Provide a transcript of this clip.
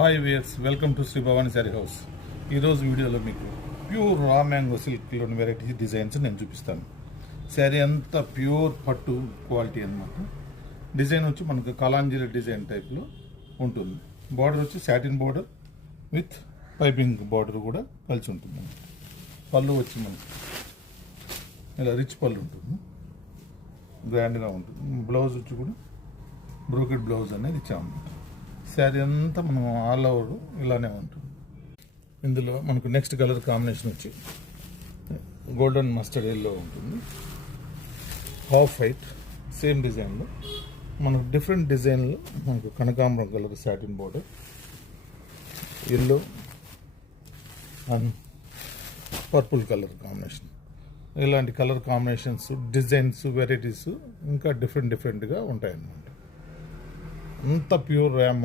Hi viewers, welcome to Shri Bhavani sari house. ఈరోజు వీడియోలో మీకు pure raw mango సిల్క్లోని variety designs నేను చూపిస్తాను. శారీ అంతా ప్యూర్ పట్టు క్వాలిటీ అనమాట. డిజైన్ వచ్చి మనకు కలాంజీ డిజైన్ టైప్లో ఉంటుంది. బార్డర్ వచ్చి satin border with piping border కూడా కలిసి ఉంటుంది. పళ్ళు వచ్చి మనకు ఇలా రిచ్ పళ్ళు ఉంటుంది, గ్రాండ్గా ఉంటుంది. బ్లౌజ్ వచ్చి కూడా బ్రోకెడ్ బ్లౌజ్ అనేది ఇచ్చామన్నమాట. శారీ అంతా మనం ఆల్ ఓవర్ ఇలానే ఉంటుంది. ఇందులో మనకు నెక్స్ట్ కలర్ కాంబినేషన్ వచ్చి గోల్డెన్ మస్టర్డ్ ఎల్లో ఉంటుంది. హాఫ్ వైట్ సేమ్ డిజైన్లో మనకు డిఫరెంట్ డిజైన్లో మనకు కనకాంబరం colour satin border, yellow and purple colour combination. ఇలాంటి కలర్ కాంబినేషన్స్, డిజైన్స్, వెరైటీస్ ఇంకా డిఫరెంట్గా ఉంటాయన్నమాట. అంత ప్యూర్ ర్యామ్